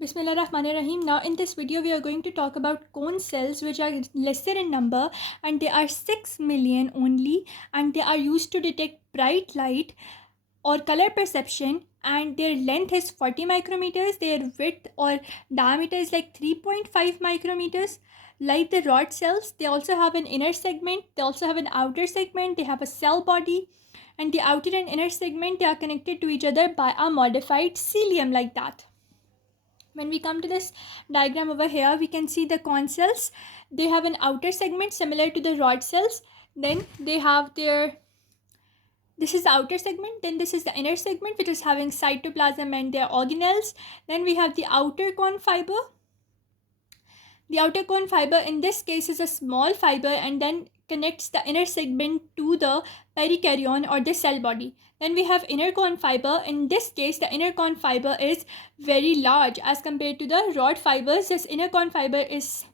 Bismillahirrahmanirrahim. Now in this video we are going to talk about cone cells, which are lesser in number, and they are 6 million only, and they are used to detect bright light or color perception, and their length is 40 micrometers, their width or diameter is like 3.5 micrometers. Like the rod cells, they also have an inner segment, they also have an outer segment, they have a cell body, and the outer and inner segment, they are connected to each other by a modified cilium like that. When we come to this diagram over here, we can see the cone cells. They have an outer segment similar to the rod cells. Then they have this is the outer segment, then this is the inner segment, which is having cytoplasm and their organelles. Then we have the outer cone fiber. The outer cone fiber in this case is a small fiber and then connects the inner segment to the perikaryon or the cell body. Then we have inner cone fiber. In this case, the inner cone fiber is very large as compared to the rod fibers. This inner cone fiber is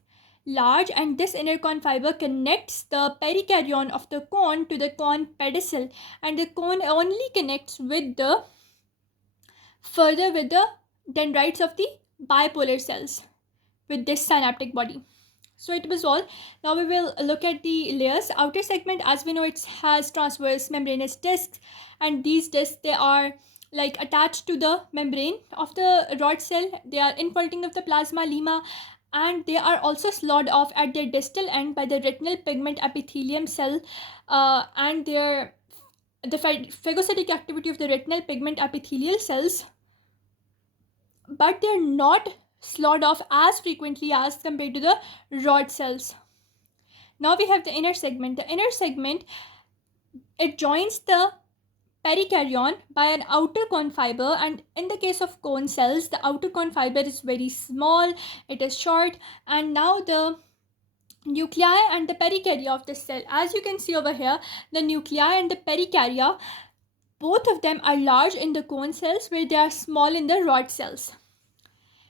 large, and this inner cone fiber connects the perikaryon of the cone to the cone pedicel, and the cone only connects with the dendrites of the bipolar cells with this synaptic body. So it was all. Now we will look at the layers. Outer segment, as we know, it has transverse membranous discs, and these discs, they are like attached to the membrane of the rod cell. They are infiltrating of the plasma lemma, and they are also slawed off at their distal end by the retinal pigment epithelium cell, and the phagocytic activity of the retinal pigment epithelial cells, but they are not slawed off as frequently as compared to the rod cells. Now we have the inner segment. The inner segment, it joins the perikaryon by an outer cone fiber, and in the case of cone cells, the outer cone fiber is very small, it is short, and now the nuclei and the perikarya of the cell, as you can see over here, the nuclei and the perikarya, both of them are large in the cone cells where they are small in the rod cells.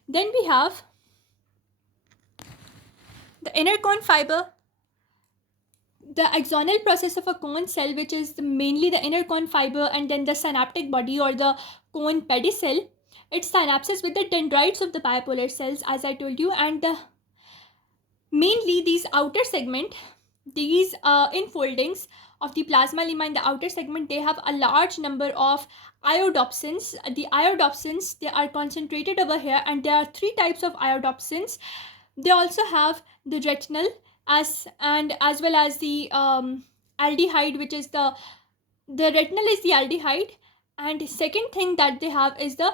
Then we have the inner cone fiber. The axonal process of a cone cell, which is mainly the inner cone fiber and then the synaptic body or the cone pedicel, it synapses with the dendrites of the bipolar cells, as I told you, and mainly these outer segment, these infoldings of the plasma lemma in the outer segment, they have a large number of iodopsins. The iodopsins, they are concentrated over here, and there are 3 types of iodopsins. They also have the retinal as well as the aldehyde, which is the retinal is the aldehyde, and second thing that they have is the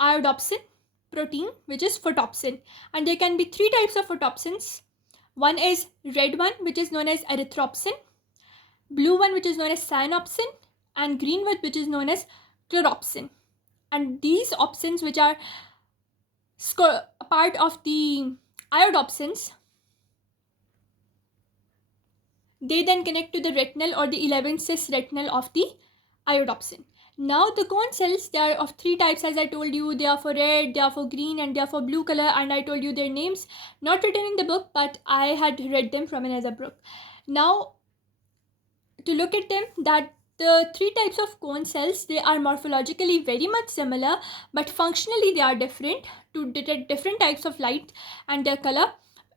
iodopsin protein, which is photopsin. And there can be 3 types of photopsins. One is red one, which is known as erythropsin, blue one, which is known as cyanopsin, and green one, which is known as chloropsin. And these opsins, which are part of the iodopsins, they then connect to the retinal or the 11 cis retinal of the iodopsin. Now the cone cells, they are of 3 types, as I told you. They are for red, they are for green, and they are for blue color, and I told you their names, not written in the book, but I had read them from another book. Now to look at them, that the 3 types of cone cells, they are morphologically very much similar, but functionally they are different to detect different types of light and their color.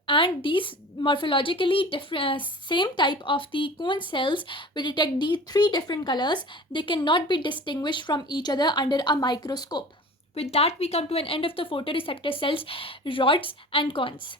And these morphologically different same type of the cone cells will detect the 3 different colors. They cannot be distinguished from each other under a microscope. With that, we come to an end of the photoreceptor cells, rods and cones.